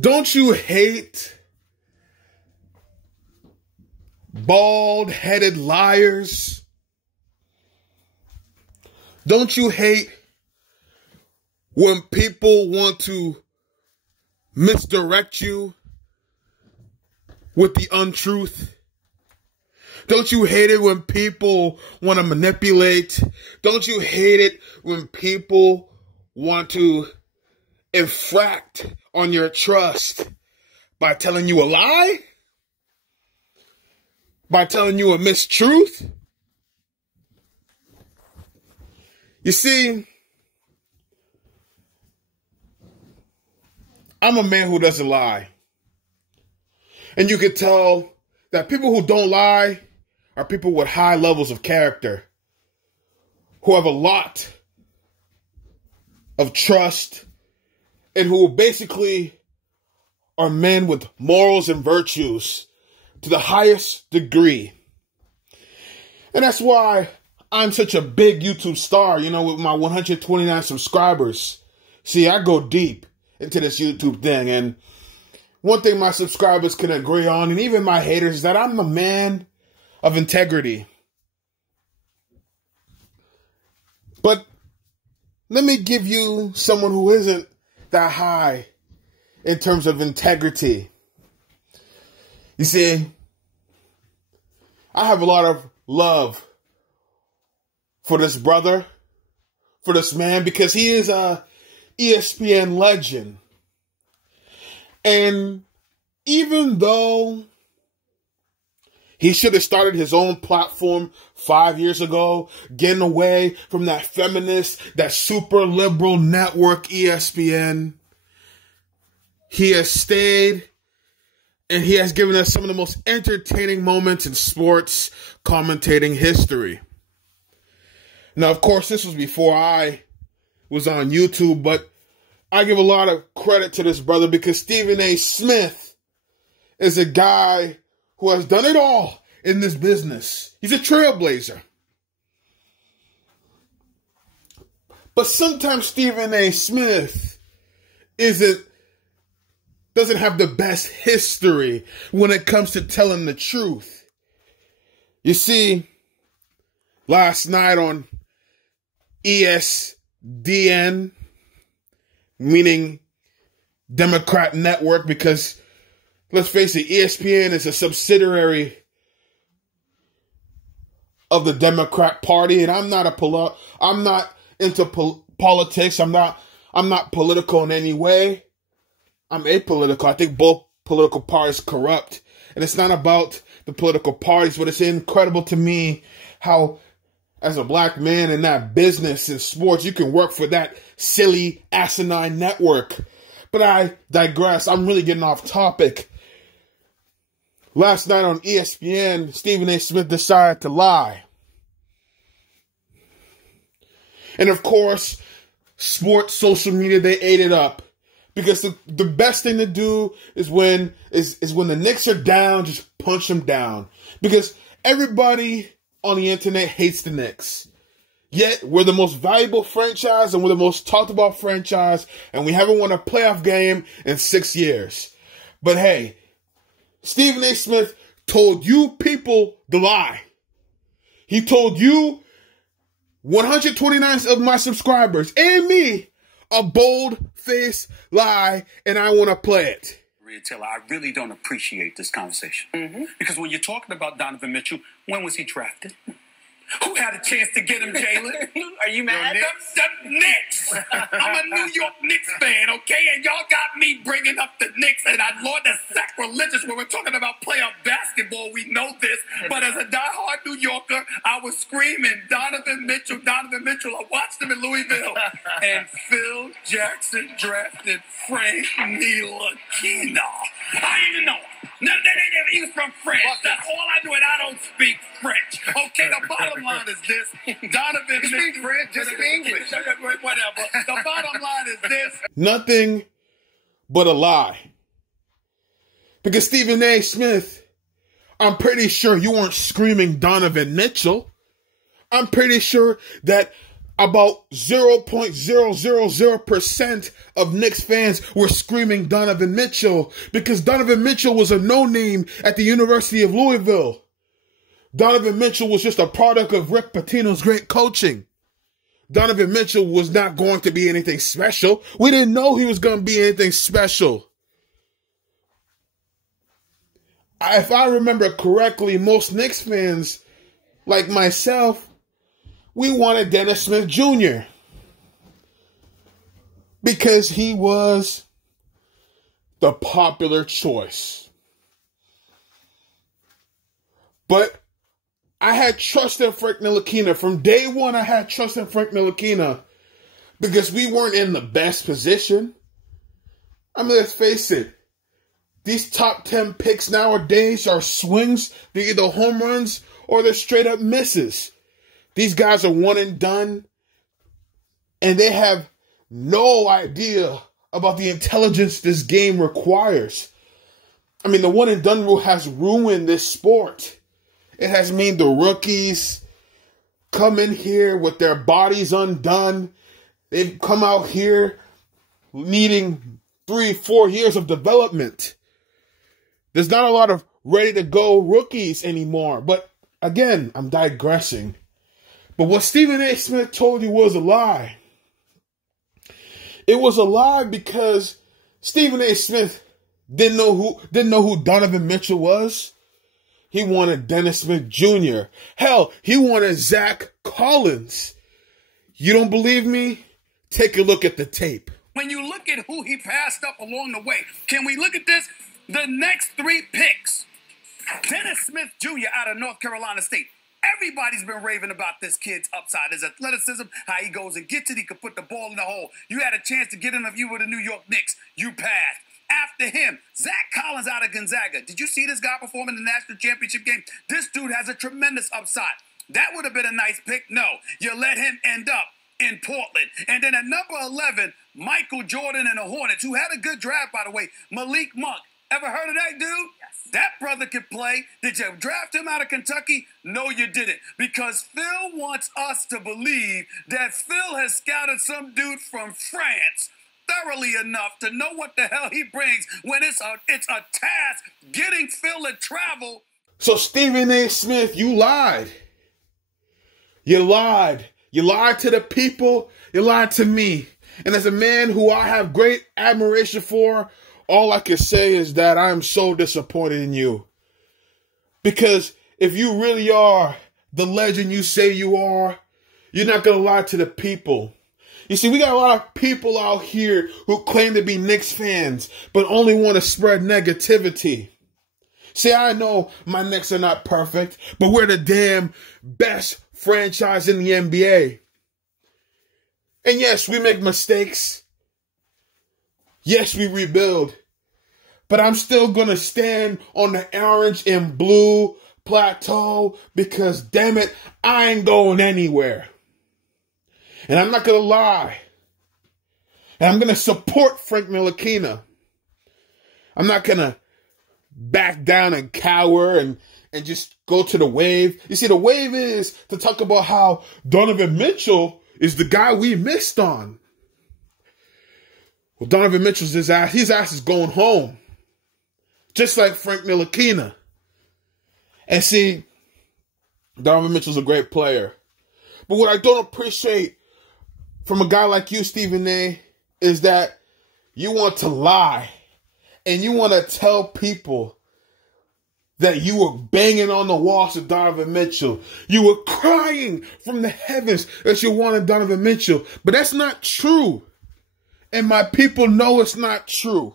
Don't you hate bald-headed liars? Don't you hate when people want to misdirect you with the untruth? Don't you hate it when people want to manipulate? Don't you hate it when people want to infract on your trust by telling you a lie? By telling you a mistruth? You see, I'm a man who doesn't lie. And you can tell that people who don't lie are people with high levels of character, who have a lot of trust, and who basically are men with morals and virtues to the highest degree. And that's why I'm such a big YouTube star, you know, with my 129 subscribers. See, I go deep into this YouTube thing, and one thing my subscribers can agree on, and even my haters, is that I'm a man of integrity. But let me give you someone who isn't that high in terms of integrity. You see, I have a lot of love for this brother, for this man, because he is a ESPN legend. And even though he should have started his own platform 5 years ago, getting away from that feminist, that super liberal network ESPN, he has stayed and he has given us some of the most entertaining moments in sports commentating history. Now, of course, this was before I was on YouTube, but I give a lot of credit to this brother because Stephen A. Smith is a guy who has done it all in this business. He's a trailblazer. But sometimes Stephen A. Smith doesn't have the best history when it comes to telling the truth. You see, last night on ESDN, meaning Democrat Network, because let's face it, ESPN is a subsidiary of the Democrat Party, and I'm not into politics. I'm not political in any way. I'm apolitical. I think both political parties corrupt, and it's not about the political parties, but it's incredible to me how, as a black man in that business in sports, you can work for that silly, asinine network. But I digress. I'm really getting off topic. Last night on ESPN, Stephen A. Smith decided to lie. And of course, sports social media, they ate it up. Because the best thing to do is when the Knicks are down, just punch them down. Because everybody on the internet hates the Knicks. Yet, we're the most valuable franchise and we're the most talked about franchise, and we haven't won a playoff game in 6 years. But hey, Stephen A. Smith told you people the lie. He told you 129 of my subscribers and me a bold-faced lie, and I want to play it. Taylor, I really don't appreciate this conversation. Because when you're talking about Donovan Mitchell, when was he drafted? Who had a chance to get him, Jalen? Are you mad? The Knicks. I'm a New York Knicks fan, okay? And y'all got me bringing up the Knicks, and Lord, that's sacrilegious when we're talking about playoff basketball. We know this. But as a diehard New Yorker, I was screaming, Donovan Mitchell, Donovan Mitchell. I watched him in Louisville. And Phil Jackson drafted Frank Ntilikina. I didn't even know. No, he was from France. That's all I do, and I don't speak French. Okay, the bottom line is this. Donovan Mitchell. Speak French, just speak English. Whatever. The bottom line is this. Nothing but a lie. Because Stephen A. Smith, I'm pretty sure you weren't screaming Donovan Mitchell. I'm pretty sure that about 0.000% of Knicks fans were screaming Donovan Mitchell because Donovan Mitchell was a no-name at the University of Louisville. Donovan Mitchell was just a product of Rick Pitino's great coaching. Donovan Mitchell was not going to be anything special. We didn't know he was going to be anything special. If I remember correctly, most Knicks fans, like myself, we wanted Dennis Smith Jr. because he was the popular choice. But I had trust in Frank Ntilikina. From day one, I had trust in Frank Ntilikina because we weren't in the best position. I mean, let's face it. These top 10 picks nowadays are swings. They're either home runs or they're straight up misses. These guys are one and done, and they have no idea about the intelligence this game requires. I mean, the one and done rule has ruined this sport. It has made the rookies come in here with their bodies undone. They've come out here needing 3-4 years of development. There's not a lot of ready-to-go rookies anymore. But again, I'm digressing. But what Stephen A. Smith told you was a lie. It was a lie because Stephen A. Smith didn't know who Donovan Mitchell was. He wanted Dennis Smith Jr. Hell, he wanted Zach Collins. You don't believe me? Take a look at the tape. When you look at who he passed up along the way, can we look at this? The next 3 picks. Dennis Smith Jr. out of North Carolina State. Everybody's been raving about this kid's upside, his athleticism, how he goes and gets it. He could put the ball in the hole. You had a chance to get him if you were the New York Knicks. You passed. After him, Zach Collins out of Gonzaga. Did you see this guy perform in the national championship game? This dude has a tremendous upside. That would have been a nice pick. No, you let him end up in Portland. And then at number 11, Michael Jordan and the Hornets, who had a good draft, by the way, Malik Monk. Ever heard of that dude? Yes. That brother could play. Did you draft him out of Kentucky? No, you didn't. Because Phil wants us to believe that Phil has scouted some dude from France thoroughly enough to know what the hell he brings when it's a task getting Phil to travel. So Stephen A. Smith, you lied. You lied. You lied to the people. You lied to me. And as a man who I have great admiration for, all I can say is that I am so disappointed in you. Because if you really are the legend you say you are, you're not going to lie to the people. You see, we got a lot of people out here who claim to be Knicks fans, but only want to spread negativity. See, I know my Knicks are not perfect, but we're the damn best franchise in the NBA. And yes, we make mistakes. Yes, we rebuild. But I'm still going to stand on the orange and blue plateau because, damn it, I ain't going anywhere. And I'm not going to lie. And I'm going to support Frank Ntilikina. I'm not going to back down and cower and just go to the wave. You see, the wave is to talk about how Donovan Mitchell is the guy we missed on. Well, Donovan Mitchell's his ass is going home. Just like Frank Ntilikina. And see, Donovan Mitchell's a great player. But what I don't appreciate from a guy like you, Stephen A., is that you want to lie. And you want to tell people that you were banging on the walls of Donovan Mitchell. You were crying from the heavens that you wanted Donovan Mitchell. But that's not true. And my people know it's not true.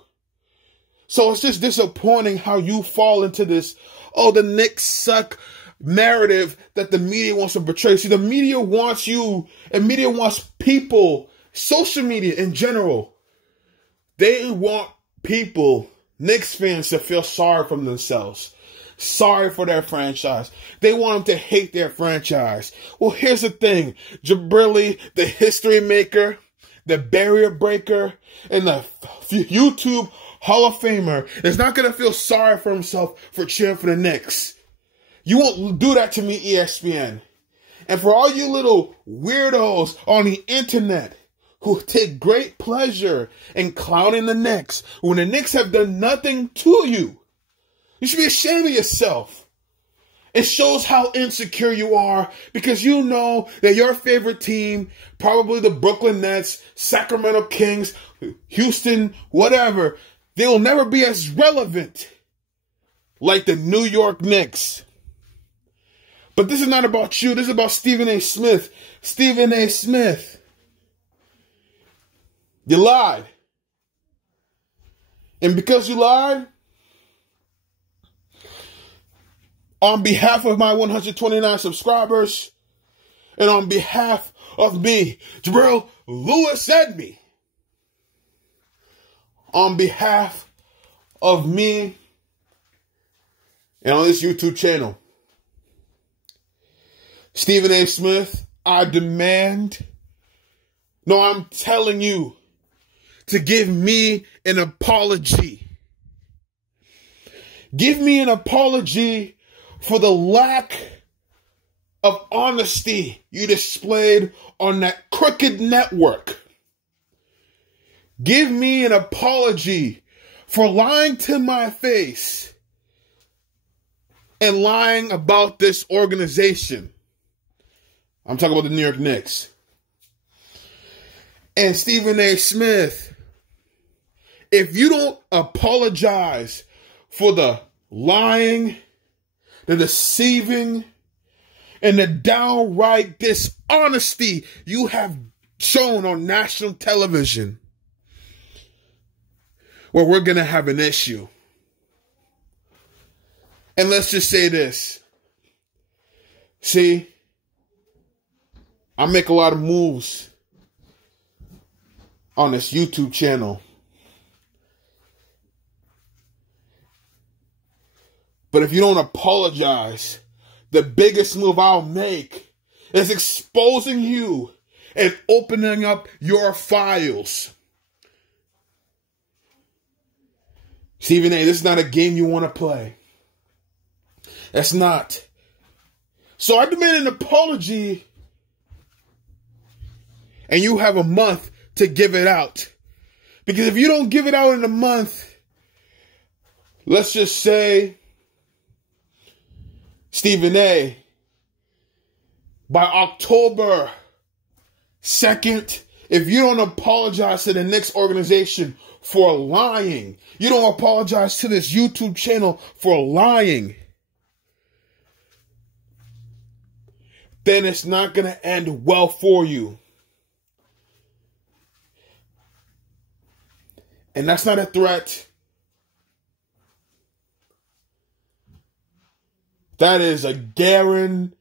So it's just disappointing how you fall into this, oh, the Knicks suck narrative that the media wants to portray. See, the media wants you, and media wants people, social media in general. They want people, Knicks fans, to feel sorry for themselves. Sorry for their franchise. They want them to hate their franchise. Well, here's the thing. Jabrilly, the history maker, the barrier breaker, and the YouTube Hall of Famer is not going to feel sorry for himself for cheering for the Knicks. You won't do that to me, ESPN. And for all you little weirdos on the internet who take great pleasure in clowning the Knicks when the Knicks have done nothing to you, you should be ashamed of yourself. It shows how insecure you are because you know that your favorite team, probably the Brooklyn Nets, Sacramento Kings, Houston, whatever, they will never be as relevant like the New York Knicks. But this is not about you. This is about Stephen A. Smith. Stephen A. Smith. You lied. And because you lied, on behalf of my 129 subscribers, and on behalf of me, Jabrilly Lewis said me, on behalf of me, and on this YouTube channel, Stephen A. Smith, I demand, no, I'm telling you, to give me an apology. Give me an apology for the lack of honesty you displayed on that crooked network. Give me an apology for lying to my face and lying about this organization. I'm talking about the New York Knicks. And Stephen A. Smith, if you don't apologize for the lying, the deceiving, and the downright dishonesty you have shown on national television, well, we're going to have an issue. And let's just say this. See, I make a lot of moves on this YouTube channel. But if you don't apologize, the biggest move I'll make is exposing you and opening up your files. Stephen A., this is not a game you want to play. That's not. So I demand an apology, and you have a month to give it out. Because if you don't give it out in a month, let's just say, Stephen A., by October 2nd, if you don't apologize to the Knicks organization for lying, you don't apologize to this YouTube channel for lying, then it's not going to end well for you. And that's not a threat. That is a guarantee.